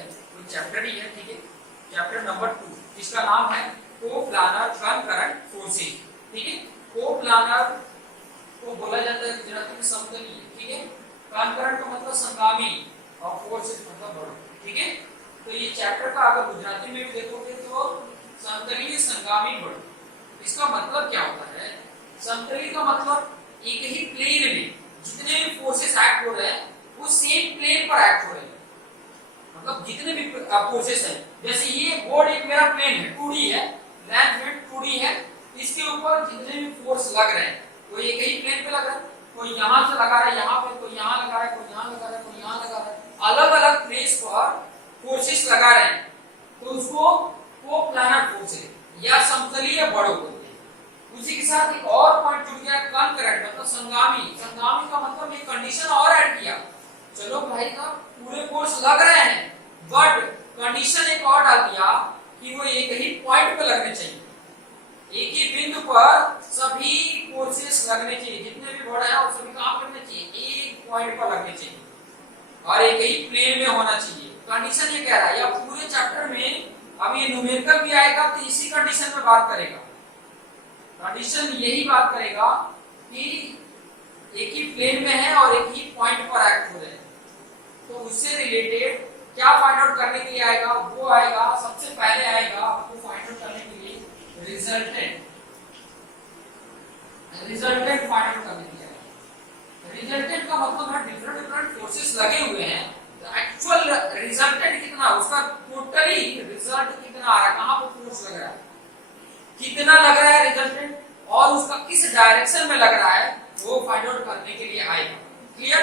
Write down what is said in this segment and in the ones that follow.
है, कोई चैप्टर ही है, ठीक है, चैप्टर नंबर 2, जिसका नाम है को-प्लानर कनकरेंट फोर्सेस, ठीक है। को-प्लानर को बोला जाता है गुजराती में समतलीय, ठीक है। कनकरेंट का मतलब संगामी और फोर्सेस मतलब बल, ठीक है। तो ये चैप्टर का अगर गुजराती में भी देखोगे तो समतलीय संगामी बल, इसका मतलब क्या होता है? समतलीय का मतलब एक ही प्लेन में जितने भी फोर्सेस एक्ट हो रहे हैं वो सेम प्लेन पर एक्ट हो रहे हैं, मतलब जितने भी फोर्सेस हैं, जैसे ये बोर्ड एक मेरा प्लेन है, 2D है, लेंथ में 2D है, इसके ऊपर जितने भी फोर्स लग रहे हैं वो एक ही प्लेन पे लग रहा है, कोई यहां से लगा रहा है यहाँ पे, कोई यहां लगा रहा है, कोई यहां लगा रहा है, कोई यहां लगा रहा है, अलग अलग प्लेस पर फोर्सेस लगा रहे हैं, तो उसको को-प्लानर फोर्सेस या समतलीय बल बोलते हैं। उसी के साथ एक और पॉइंट जुड़ गया, कनकरेंट मतलब संगामी। संगामी का मतलब एक कंडीशन और ऐड किया, चलो भाई का पूरे फोर्स लग रहे हैं बट कंडीशन एक और डाल दिया कि वो एक ही पॉइंट पे लगने चाहिए, एक ही बिंदु पर सभी फोर्सेस लगने चाहिए, जितने भी बल है वो सभी काम करने चाहिए, एक पॉइंट पर लगने चाहिए और एक ही प्लेन में होना चाहिए। कंडीशन ये कह रहा है, या पूरे चैप्टर में अब ये न्यूमेरिकल भी आएगा तो इसी कंडीशन में बात करेगा, कंडीशन यही बात करेगा कि एक ही प्लेन में है और एक ही पॉइंट पर एक्ट हो रहे हैं, तो उससे रिलेटेड क्या फाइंड आउट करने के लिए आएगा? वो आएगा सबसे पहले आएगा आपको फाइंड आउट करने के लिए रिजल्टेंट फाइंड आउट करने के लिए आएगा। रिजल्टेंट का मतलब है डिफरेंट फोर्सेस लगे हुए हैं, तो एक्चुअल रिजल्टेंट कितना, उसका टोटली रिजल्ट कितना आ रहा है, कहां पर फोर्स लग रहा है, कितना लग रहा है रिजल्टेंट, और उसका किस डायरेक्शन में लग रहा है, वो फाइंड आउट करने के लिए आएगा। क्लियर?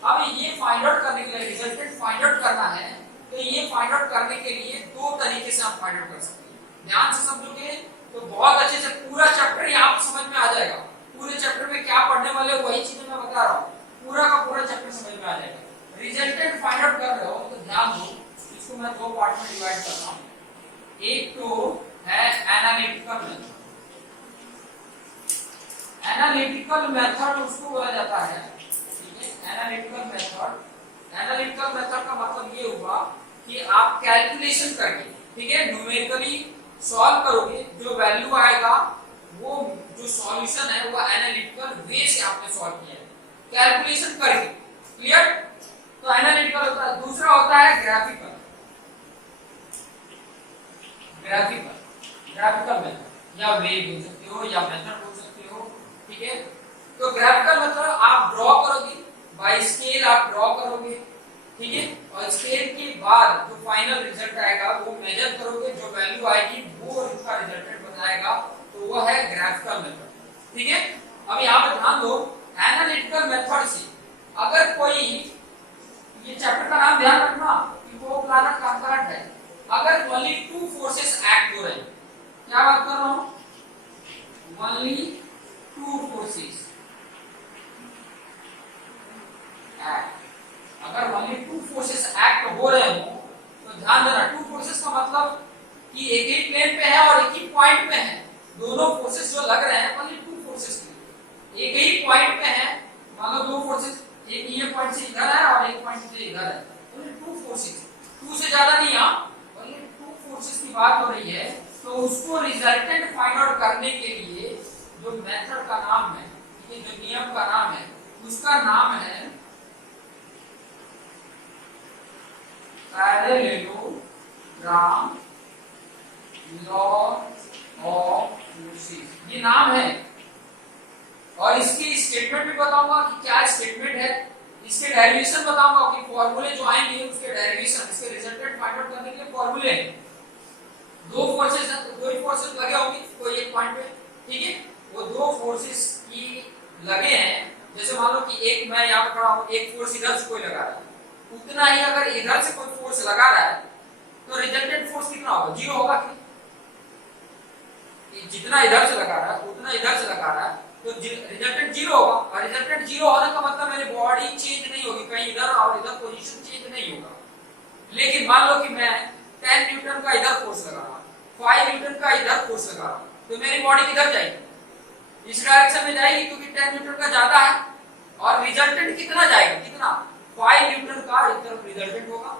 अब ये फाइंड आउट करने के लिए रिजल्टेंट फाइंड आउट करना है, तो ये फाइंड आउट करने के लिए दो तरीके से आप फाइंड आउट कर सकते हैं। ध्यान से समझोगे तो बहुत अच्छे से पूरा चैप्टर यहाँ आपको समझ में आ जाएगा, पूरे चैप्टर में क्या पढ़ने वाले वही चीजें मैं बता रहा हूँ, पूरा का पूरा चैप्टर समझ में आ जाएगा। रिजल्टेंट फाइंड आउट कर रहे हो तो ध्यान दो, इसको मैं दो पार्ट में डिवाइड करता हूँ। एक तो है एनालिटिकल मेथड, एनालिटिकल मेथड उसको बोला जाता है, ठीक है। एनालिटिकल मेथड का मतलब ये हुआ कि आप कैलकुलेशन करके, ठीक है, न्यूमेरिकली सॉल्व करोगे, जो वैल्यू आएगा वो जो सॉल्यूशन है वो एनालिटिकल वे से आपने सॉल्व किया है, कैलकुलेशन करके। क्लियर? तो एनालिटिकल होता है। दूसरा होता है ग्राफिकल मेथड या वे बोल सकते हो या मेथड बोल सकते हो, ठीक है। तो ग्राफिकल मतलब आप ड्रॉ करोगे, बाय स्केल आप ड्रॉ करोगे, ठीक है, और स्केल के बाद जो फाइनल रिजल्ट आएगा वो मेजर करोगे, जो वैल्यू आएगी वो इसका रिजल्टेंट बताएगा, तो वो है ग्राफिकल मेथड, ठीक है। अब यहां पे ध्यान दो, एनालिटिकल मेथड से अगर कोई, ये चैप्टर का नाम ध्यान रखना कि को-प्लानर कनकरेंट है, अगर ओनली टू फोर्सेस एक्ट हो रहे हैं, क्या बात कर रहा हूं, ओनली टू फोर्सेस एक्ट, अगर ओनली टू फोर्सेस एक्ट हो रहे हो तो ध्यान देना, टू फोर्सेस का मतलब कि एक ही प्लेन पे है और एक ही पॉइंट पे है, दोनों फोर्सेस जो लग रहे हैं ओनली टू फोर्सेस के एक ही पॉइंट पे है, मान लो दो फोर्सेस, एक ये पॉइंट से इधर है और एक पॉइंट से इधर है, ओनली टू फोर्सेस, टू से ज्यादा नहीं, ओनली टू फोर्सेस की बात हो रही है, तो उसको रिजल्टेंट फाइंड आउट करने के लिए जो मेथड का नाम है, ये जो नियम का नाम है, उसका नाम है पैरेललोग्राम लॉ ऑफ फोर्सेस, ये नाम है। और इसकी स्टेटमेंट भी बताऊंगा कि क्या स्टेटमेंट है, इसके डेरिवेशन बताऊंगा कि फॉर्मूले जो आएंगे उसके डेरिवेशन, इसके रिजल्टेंट फाइंड आउट करने के लिए फॉर्मूले हैं। दो फोर्सेस हैं तो दो ही फोर्सेस लगे होंगे कोई एक पॉइंट पे, ठीक है, वो दो फोर्सेस की लगे हैं, जैसे मान लो कि एक मैं यहां पर खड़ा हूं, एक फोर्स इधर से कोई लगा रहा है, उतना ही अगर इधर से कोई फोर्स लगा रहा है तो रिजल्टेंट फोर्स कितना होगा, जीरो होगा कि जितना इधर से लगा रहा है उतना इधर से लगा रहा है तो रिजल्टेंट जीरो होगा, और रिजल्टेंट जीरो होने का मतलब मेरी बॉडी चेंज नहीं होगी, कहीं इधर और इधर पोजीशन चेंज नहीं होगा। लेकिन मान लो कि मैं 10 न्यूटन का इधर फोर्स लगा रहा हूं, 5 न्यूटन का इधर फोर्स लगा रहा हूं, तो मेरी बॉडी किधर जाएगी, इस डायरेक्शन में जाएगी, क्योंकि 10 न्यूटन का ज्यादा है, और रिजल्टेंट कितना जाएगा, कितना 5 न्यूटन का इधर रिजल्टेंट होगा,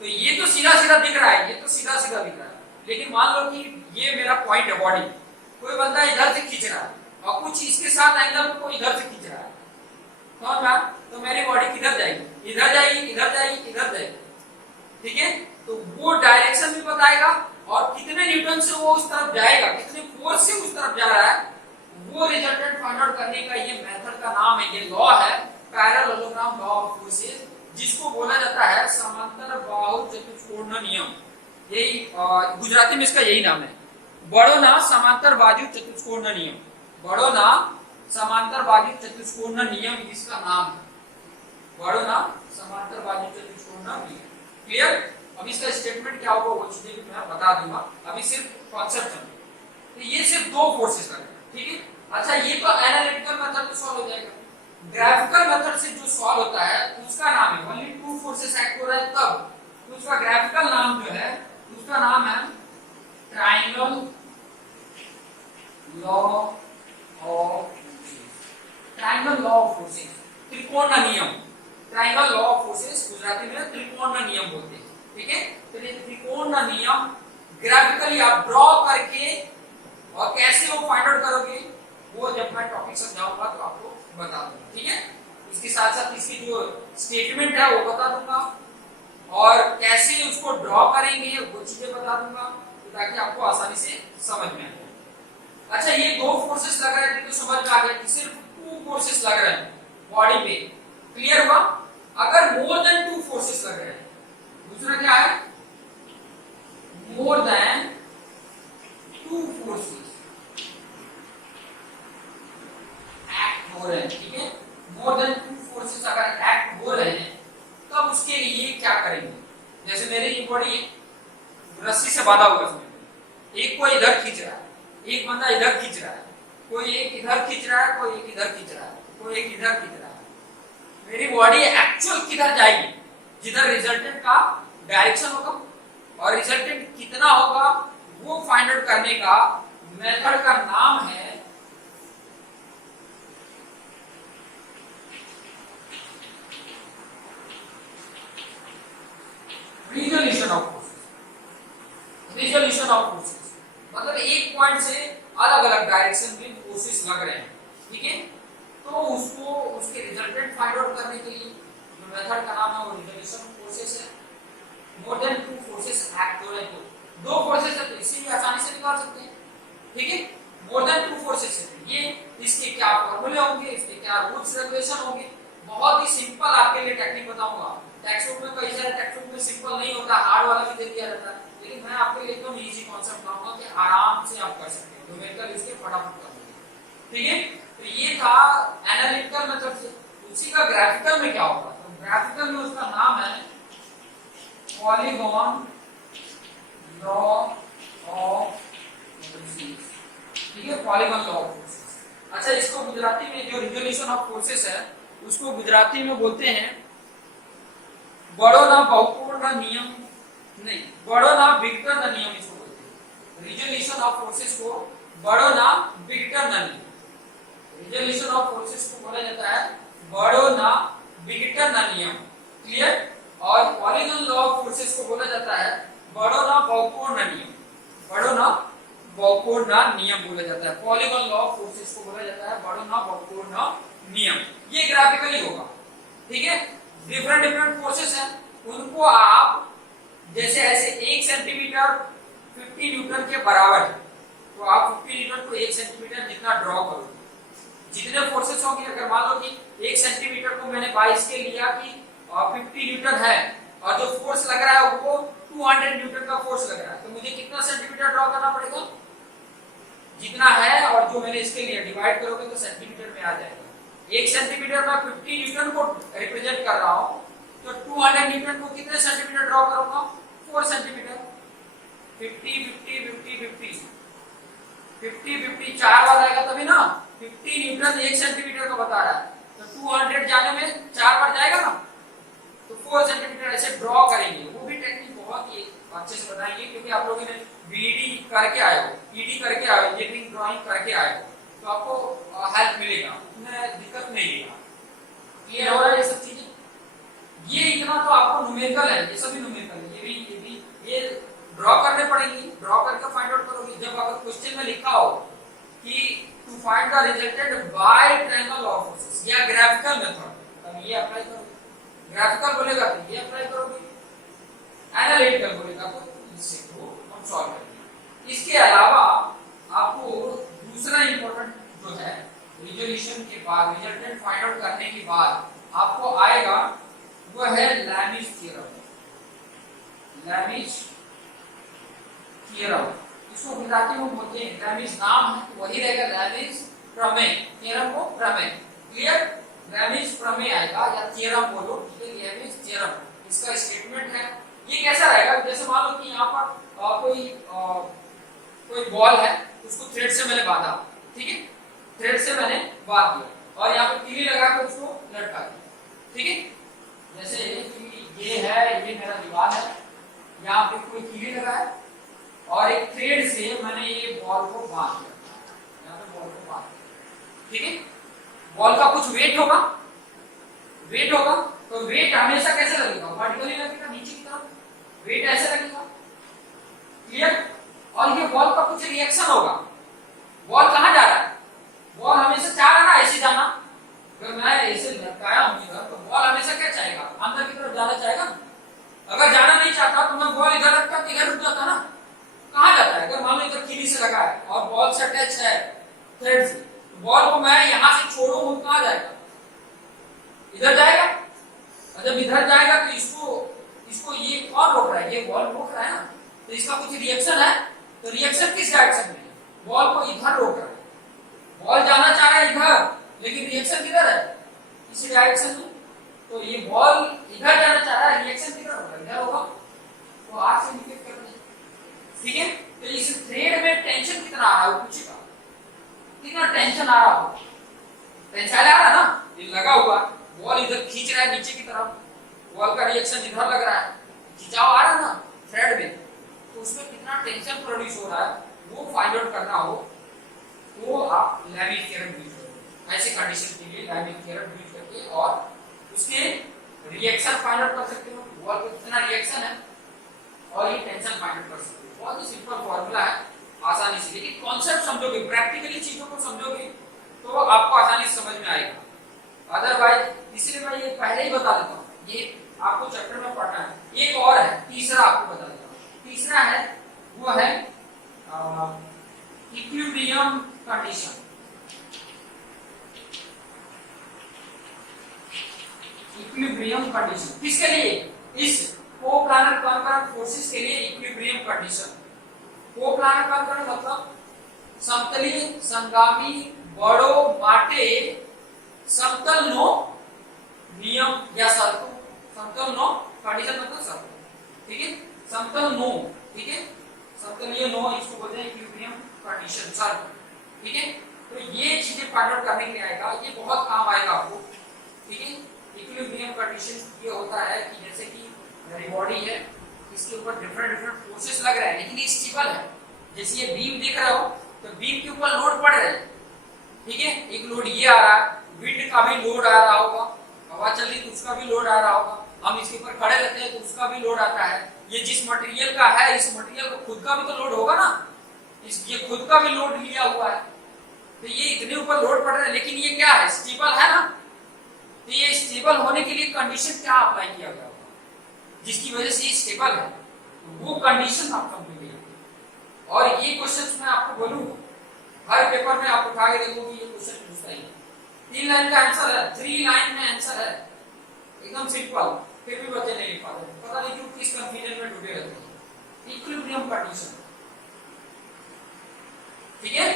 तो तो ये तो सीधा सीधा दिख रहा है, ये तो सीधा सीधा दिख रहा है, लेकिन मान लो कि ये मेरा पॉइंट है बॉडी, कोई बंदा इधर से खींच रहा है और कुछ इसके साथ एंगल को इधर से खींच रहा है, समझ में? तो मेरी बॉडी किधर जाएगी? इधर जाएगी, इधर जाएगी, इधर जाएगी, ठीक है? तो वो डायरेक्शन भी बताएगा और कितने न्यूटन से वो उस तरफ जाएगा, कितने फोर्स से उस तरफ जा रहा है, वो रिजल्टेंट फाइंड आउट करने का ये मेथड का नाम है, ये लॉ है पैरेललोग्राम लॉ ऑफ फोर्सेस, जिसको बोला जाता है समांतर बाहु चतुष्कोण नियम। यही गुजराती में इसका यही नाम है, बड़ो ना समांतर बाजू चतुष्कोण नियम, बड़ो ना समांतर बाजू चतुष्कोण नियम इसका नाम है, बड़ो ना समांतर बाजू चतुष्कोण नियम। क्लियर? अब इसका स्टेटमेंट क्या होगा वो चीजें भी मैं बता दूंगा, अभी सिर्फ कॉन्सेप्ट समझो। तो ये सिर्फ दो फोर्सेस का है, ठीक है? अच्छा, ये तो एनालिटिकल मेथड से सॉल्व हो जाएगा। ग्राफिकल मेथड से जो सॉल्व होता है उसका नाम है, ओनली टू फोर्सेस एक्ट हो रहा है तब, तो उसका ग्राफिकल नाम जो है उसका नाम है triangle law of forces, triangle law of forces, त्रिकोण नियम, triangle law of forces Gujarati में त्रिकोण नियम बोलते हैं, ठीक है? तो ये त्रिकोण नियम ग्राफिकली आप ड्रॉ करके और कैसे वो फाइंड आउट करोगे वो जब मैं टॉपिक समझाऊंगा तो आपको बता दूंगा, ठीक है? इसके साथ साथ इसकी जो स्टेटमेंट है वो बता दूंगा और कैसे उसको ड्रॉ करेंगे वो चीजें बता दूंगा, ताकि आपको आसानी से समझ में आए। अच्छा, ये दो फोर्सेस लग रहे हैं तो समझ में आ गया कि सिर्फ टू फोर्सेस लग रहे हैं बॉडी पे, क्लियर हुआ? अगर मोर देन टू फोर्सेस लग रहे हैं, दूसरा क्या है? More than two forces act हो रहे हैं, ठीक है? मोर देन टू फोर्सेस अगर एक्ट हो रहे हैं तब उसके लिए क्या करेंगे? जैसे मेरी ये बॉडी रस्सी से बांधा हुआ है, एक कोई इधर खींच रहा है, एक बंदा इधर खींच रहा है, कोई एक इधर खींच रहा है, कोई एक इधर खींच रहा है, कोई एक इधर खींच रहा है। मेरी बॉडी एक्चुअल किधर जाएगी? जिधर रिजल्टेंट का डायरेक्शन होगा, और रिजल्टेंट कितना होगा वो फाइंड आउट करने का मेथड का नाम है resolution of forces. Resolution of forces मतलब एक पॉइंट से अलग अलग डायरेक्शन में फोर्सेस लग रहे हैं, ठीक है? तो उसको उसके रिजल्टेंट फाइंड आउट करने के लिए जो मेथड का नाम है वो रिजोल्यूशन ऑफ फोर्सेस है। More than two forces act हो रहे हैं, तो दो फोर्सेस है तो इसे भी आसानी से निकाल सकते हैं, ठीक है? मोर देन टू फोर्सेस है, ये इसके क्या फॉर्मूले होंगे, इसके क्या रूल्स रेगुलेशन होंगे, बहुत ही सिंपल आपके लिए टेक्निक बताऊंगा। टेक्स्ट बुक में कई सारे टेक्स्ट बुक में सिंपल नहीं होता, हार्ड वाला भी दे दिया रहता है, लेकिन मैं आपके लिए एकदम इजी कांसेप्ट लाऊंगा कि आराम से आप कर सकते हो, न्यूमेरिकल इसके फटाफट कर लोगे, ठीक है? तो ये था एनालिटिकल मेथड से। उसी का ग्राफिकल में क्या होगा? तो ग्राफिकल में उसका नाम है पॉलीगॉन लॉ ऑफ फोर्सेस, ठीक है? Polygon law of forces. अच्छा, इसको गुजराती में जो रिजोल्यूशन ऑफ फोर्सेस है उसको गुजराती में बोलते हैं बड़ो ना बहुपूर्ण नियम, नहीं, बड़ो ना विघटन नियम इसको बोलते हैं। रिजोल्यूशन ऑफ फोर्सेस को बड़ो ना विघटन नियम, रिजोल्यूशन ऑफ फोर्सेस को बोला जाता है बड़ो ना विघटन नियम, क्लियर? और पॉलीगॉन लॉ ऑफ फोर्सेस को बोला जाता है बड़ो ना बहुपूर्ण नियम, बड़ो ना बहुपूर्ण नियम बोला जाता है। पॉलीगॉन लॉ ऑफ फोर्सेस को बोला जाता है बड़ो ना बहुपूर्ण नियम। ये ग्राफिकली होगा, ठीक है? डिफरेंट डिफरेंट फोर्सेस हैं, उनको आप जैसे ऐसे 1 सेंटीमीटर 50 न्यूटन के बराबर है, तो आप 50 न्यूटन को 1 सेंटीमीटर जितना ड्रॉ करोगे, जितने फोर्सेस होंगे, अगर मान लो कि 1 सेंटीमीटर को मैंने 22 के लिया कि 50 न्यूटन है और जो फोर्स लग रहा है वो 200 न्यूटन का फोर्स लग रहा है, तो मुझे कितना सेंटीमीटर ड्रॉ करना पड़ेगा? जितना है, और जो मैंने इसके लिए डिवाइड करोगे तो सेंटीमीटर में आ जाएगा। 1 सेंटीमीटर में 50 न्यूटन को रिप्रेजेंट कर रहा हूं, तो 200 न्यूटन को कितने सेंटीमीटर ड्रॉ करूंगा? 4 सेंटीमीटर। 50 50 50 50 50 50 चार बार आएगा तभी ना, 50 न्यूटन 1 सेंटीमीटर का बता रहा है, तो 200 जाने में 4 बार जाएगा ना, तो 4 सेंटीमीटर ऐसे ड्रॉ करेंगे। वो भी टेक्निक बहुत ही अच्छे से बताएंगे, क्योंकि आप लोगों ने बीडी करके आए हो, ईडी करके आए हो, इंजीनियरिंग ड्राइंग करके आए हो, तो आपको हेल्प मिलेगा, उसमें दिक्कत नहीं होगा। क्लियर हो रहा है ये सब चीजें? ये इतना तो आपको न्यूमेरिकल है, ये सभी न्यूमेरिकल है, ये ड्रॉ करने पड़ेंगे, ड्रॉ करके फाइंड आउट करोगे। जब अगर क्वेश्चन में लिखा हो कि to find the resultant by triangle of forces या ग्राफिकल मेथड, तब ये अप्लाई करोगे। ग्राफिकल बोलेगा तो ये अप्लाई करोगे, एनालिटिकल बोलेगा तो इससे को हम सॉल्व करेंगे। इसके अलावा आपको दूसरा इंपॉर्टेंट जो है रिजोल्यूशन के बाद, रिजल्टेंट फाइंड आउट करने के बाद आपको आएगा वो है लैमिज थ्योरम। लैमिज थ्योरम इसको गुजराती में बोलते हैं, लैमिज नाम है तो वही रहेगा लैमिज प्रमेय, थ्योरम को प्रमेय। क्लियर? लैमिज प्रमेय आएगा या थ्योरम बोलो, ठीक है, लैमिज थ्योरम इसका स्टेटमेंट है। ये कैसा रहेगा, जैसे मान लो कि यहाँ पर कोई बॉल है, उसको थ्रेड से मैंने बांधा, ठीक है, थ्रेड से मैंने बांध दिया और यहाँ पे तीली लगा के उसको लटका दिया, ठीक है। जैसे ये है, ये मेरा दीवार है, यहाँ पे कोई कीली लगा है और एक थ्रेड से मैंने ये बॉल को बांध दिया, यहाँ पे बॉल को बांध दिया, ठीक है। बॉल का कुछ वेट होगा, वेट होगा तो वेट हमेशा कैसे लगेगा, वर्टिकली लगेगा, नीचे की तरफ वेट ऐसे लगेगा। क्लियर? और ये बॉल का कुछ रिएक्शन होगा। बॉल कहाँ जा रहा है, बॉल हमेशा चाह रहा है ऐसे जाना। अगर मैं ऐसे लटकाया हूं इधर तो बॉल हमेशा क्या चाहेगा, अंदर की तरफ जाना चाहेगा। अगर जाना नहीं चाहता तो मैं बॉल इधर रखता तो इधर रुक जाता ना, कहाँ जाता है। अगर मान लो इधर कीली से लगा है और बॉल से अटैच है थ्रेड से, तो बॉल को मैं यहां से छोड़ूं तो कहाँ जाएगा, इधर जाएगा। और जब इधर जाएगा तो इसको ये कौन रोक रहा है, ये बॉल रोक रहा है ना, तो इसका कुछ रिएक्शन है। तो रिएक्शन किस डायरेक्शन में है, बॉल को इधर रोक रहा है। बॉल जाना चाह रहा है इधर, लेकिन रिएक्शन किधर है, इसी डायरेक्शन में। तो ये बॉल इधर जाना चाह रहा है, रिएक्शन किधर होगा, इधर होगा। तो आर से इंडिकेट कर दें, ठीक है। तो इस थ्रेड में टेंशन कितना आ रहा है, पूछेगा कितना टेंशन आ रहा हो, टेंसाइल आ रहा है ना, ये लगा हुआ बॉल इधर खींच रहा है नीचे की तरफ, बॉल का रिएक्शन इधर लग रहा है, खिंचाव आ रहा है ना थ्रेड में, तो उसमें कितना टेंशन प्रोड्यूस हो रहा है वो फाइंड आउट करना हो तो आप लैमिज थ्योरम यूज करें। ऐसे कंडीशन के लिए लैमिज थ्योरम यूज करके और उसके रिएक्शन फाइंड आउट कर सकते हो, बॉल का कितना रिएक्शन है और ये टेंशन फाइंड आउट कर सकते हो। बहुत ही सिंपल फार्मूला है, आसानी से। लेकिन कॉन्सेप्ट समझोगे, प्रैक्टिकली चीजों को समझोगे तो आपको आसानी से समझ में आएगा। अदरवाइज इसलिए मैं ये पहले ही बता देता हूँ, ये आपको चैप्टर में पढ़ना है। एक और है, तीसरा आपको बता देता हूँ। तीसरा है वो है इक्विलिब्रियम कंडीशन। इक्विलिब्रियम कंडीशन किसके लिए, इस कोप्लानर कॉन्करेंट फोर्सेस के लिए इक्विलिब्रियम कंडीशन। कोप्लानर कॉन्करेंट मतलब समतलीय संगामी बड़ों માટે समतल નો नियम या शर्तों, समतल नो कंडीशन मतलब शर्त, ठीक है, समतल नो, ठीक है, समतलीय नो इसको बोलते हैं इक्विलिब्रियम कंडीशन, शर्त, ठीक है। तो ये चीजें फाइंड आउट करने के लिए आएगा, ये बहुत काम आएगा आपको, ठीक है। इक्विलिब्रियम कंडीशन ये होता है कि जैसे कि मेरी बॉडी है, इसके ऊपर डिफरेंट फोर्सेस लग रहे हैं लेकिन ये स्टेबल है। जैसे ये बीम दिख रहा हो तो बीम के ऊपर लोड पड़ रहा है, ठीक है, एक लोड ये आ रहा है, विंड का भी लोड आ रहा होगा, हवा चल रही तो उसका भी लोड आ रहा होगा, हम इसके ऊपर खड़े रहते हैं तो उसका भी लोड आता है। ये जिस मटेरियल का है, इस मटेरियल को खुद का भी तो लोड होगा ना, ये खुद का भी लोड लिया हुआ है, तो ये इतने ऊपर लोड पड़ रहा है लेकिन ये क्या है, स्टेबल है ना। तो ये स्टेबल होने के लिए कंडीशन क्या अप्लाई किया गया होगा जिसकी वजह से ये स्टेबल है, वो कंडीशन आप समझोगे। और ये क्वेश्चंस मैं आपको बोलूं हर पेपर में आप उठा के देखोगे ये क्वेश्चन पूछता ही है। 3 लाइन का आंसर है, 3 लाइन में आंसर है, एकदम सिंपल, फिर भी बच्चे नहीं लिख पाते, पता नहीं क्यों, किस कंफ्यूजन में डूबे रहते हैं। इक्विलिब्रियम कंडीशन, ठीक है।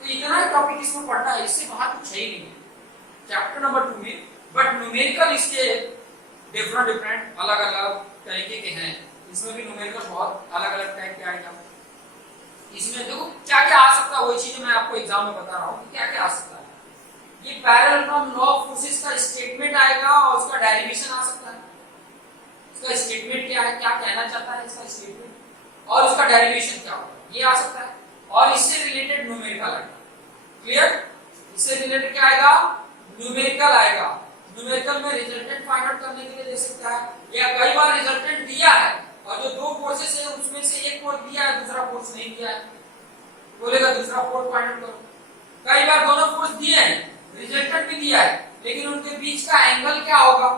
तो इतना ही टॉपिक इसमें पढ़ना है, इससे बाहर कुछ है ही नहीं चैप्टर नंबर 2 में। बट न्यूमेरिकल इसके डिफरेंट अलग अलग तरीके के हैं, इसमें भी न्यूमेरिकल बहुत अलग अलग टाइप के आएगा। इसमें देखो क्या क्या आ सकता है, वही चीजें मैं आपको एग्जाम में बता रहा हूँ क्या क्या आ सकता है। ये पैरेलल लॉ ऑफ फोर्सेस का स्टेटमेंट आएगा और उसका डेरिवेशन आ सकता है। इसका स्टेटमेंट क्या है, क्या कहना चाहता है इसका स्टेटमेंट, और उसका डेरिवेशन क्या होगा, ये आ सकता है। और इससे रिलेटेड न्यूमेरिकल आएगा। क्लियर? इससे रिलेटेड क्या आएगा, न्यूमेरिकल आएगा। न्यूमेरिकल में रिजल्टेंट फाइंड आउट करने के लिए दे सकता है, या कई बार रिजल्टेंट दिया है और जो दो फोर्सेस है उसमें से एक बोलेगा दूसरा फोर्स फाइंड आउट करो। कई बार दोनों फोर्स दिए हैं, रिजल्टेंट भी दिया है, लेकिन उनके बीच का एंगल क्या होगा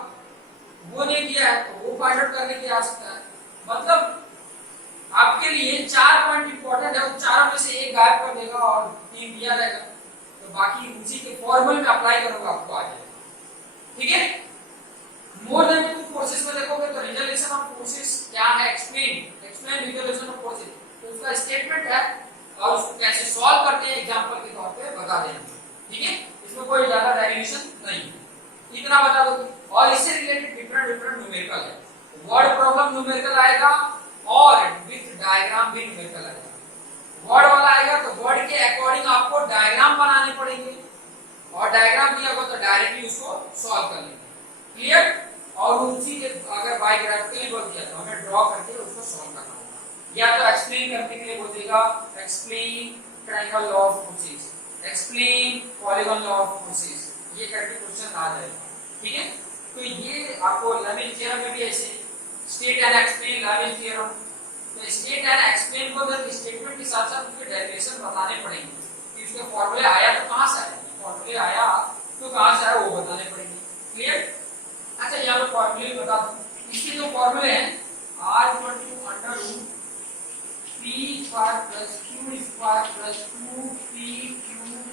वो नहीं दिया है, तो वो फाइंड आउट करने की आ सकता है। मतलब आपके लिए 4 पॉइंट इंपॉर्टेंट है, उन चारों में से एक गायब कर देगा और 3 दिया रहेगा, तो बाकी उसी के फॉर्मूले में अप्लाई करोगे आपको आ जाएगा। ठीक है, मोर देन 2 फोर्सेस में देखोगे तो रिजल्यूशन ऑफ फोर्सेस क्या है, एक्सप्लेन रिजल्यूशन ऑफ फोर्सेस, तो उसका स्टेटमेंट है और उसको कैसे सॉल्व करते हैं एग्जांपल के तौर पे बता देंगे। ठीक है, इसमें कोई ज्यादा डेरिवेशन नहीं है, इतना बता दो। और इससे रिलेटेड डिफरेंट न्यूमेरिकल है, वर्ड प्रॉब्लम न्यूमेरिकल आएगा और विद डायग्राम भी न्यूमेरिकल आएगा। वर्ड वाला आएगा तो वर्ड के अकॉर्डिंग आपको डायग्राम बनाने पड़ेंगे और डायग्राम दिया होगा तो डायरेक्टली उसको सॉल्व कर लेंगे। क्लियर, और उसी के अगर बाय ग्राफिकली बोल दिया तो हमें ड्रॉ करके उसको सॉल्व करना होगा, या तो एक्सप्लेन करने के लिए बोलेगा explain triangle law of forces, explain polygon law of forces, ये करके क्वेश्चन आ जाएगा। ठीक है, तो ये आपको लैमिन थ्योरम में भी ऐसे state and explain lamin theorem, तो स्टेट एंड एक्सप्लेन को जब स्टेटमेंट के साथ साथ उसके डेरिवेशन बताने पड़ेंगे कि उसके फॉर्मूले आया तो कहां से आया, फॉर्मूले आया तो कहां से आया वो बताने पड़ेंगे। क्लियर, अच्छा यहां पे फॉर्मूले बता दूं, इसके जो फॉर्मूले हैं r under root p square plus q square plus 2pq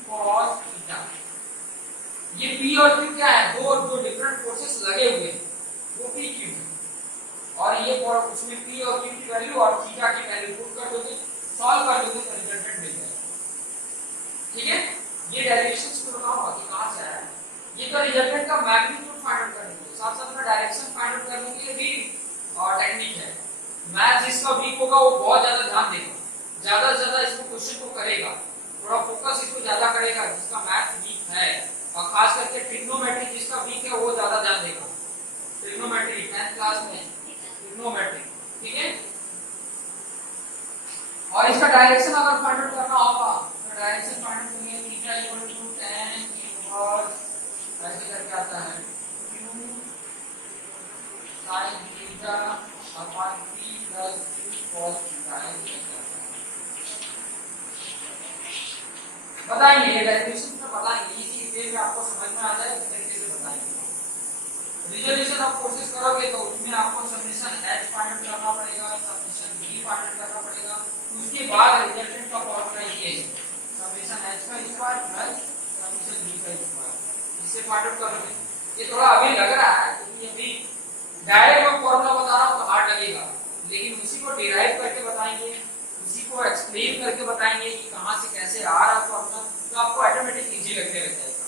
cos theta, ये p और q क्या है, दो डिफरेंट फोर्सेस लगे हुए हैं, वो p q है, और ये उसमें p और q की वैल्यू और थीटा की वैल्यू पुट कर दोगे, सॉल्व कर दोगे तो रिजल्टेंट मिल जाएगा। ठीक है, ये डेरिवेशंस को बताओ कि कहां से आया है, ये तो रिजल्टेंट का मैग्नीट्यूड फाइंड आउट करने के लिए, साथ साथ में डायरेक्शन फाइंड आउट करने के लिए भी टेक्निक है। मैथ जिसका वीक होगा वो बहुत ज्यादा ध्यान देगा, ज्यादा से ज्यादा इसको क्वेश्चन को करेगा, थोड़ा फोकस इसको ज्यादा करेगा जिसका मैथ वीक है, और खास करके ट्रिग्नोमेट्री जिसका वीक है वो ज्यादा ध्यान देगा। ट्रिग्नोमेट्री 10th क्लास में ट्रिग्नोमेट्री, ठीक है, और इसका डायरेक्शन अगर फाइंड आउट करना होगा तो डायरेक्शन फाइंड आउट करेंगे, theta equal to tan inverse ऐसे करके आता है q sin theta upon p plus q cos theta, बताएंगे ये डेरिवेशन में, बताएंगे इसी वे में आपको समझ में आ जाए, इस तरीके से बताएंगे। रिजल्यूशन ऑफ फोर्सेस करोगे तो उसमें आपको समेशन h फाइंड आउट करना पड़ेगा, समेशन v फाइंड आउट करना पड़ेगा, उसके बाद रिजल्टेंट का फॉर्मूला ये है समेशन h का स्क्वायर प्लस समेशन v का स्क्वायर, इससे फाइंड आउट करोगे। ये थोड़ा अभी लग रहा है क्योंकि अभी डायरेक्ट मैं फॉर्मूला बता रहा हूं तो हार्ड लगेगा, लेकिन उसी को डिराइव करके बताएंगे, उसी को एक्सप्लेन करके बताएंगे कि कहां से कैसे आ रहा फॉर्मूला, तो आपको ऑटोमेटिक इजी लगने लग जाएगा,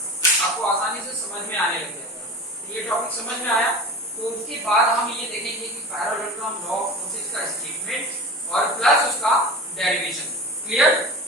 आपको आसानी से समझ में आने लग जाएगा। ये टॉपिक समझ में आया तो उसके बाद हम ये देखेंगे कि पैरेललोग्राम लॉ ऑफ फोर्सेस का स्टेटमेंट और प्लस उसका डेरिवेशन। क्लियर।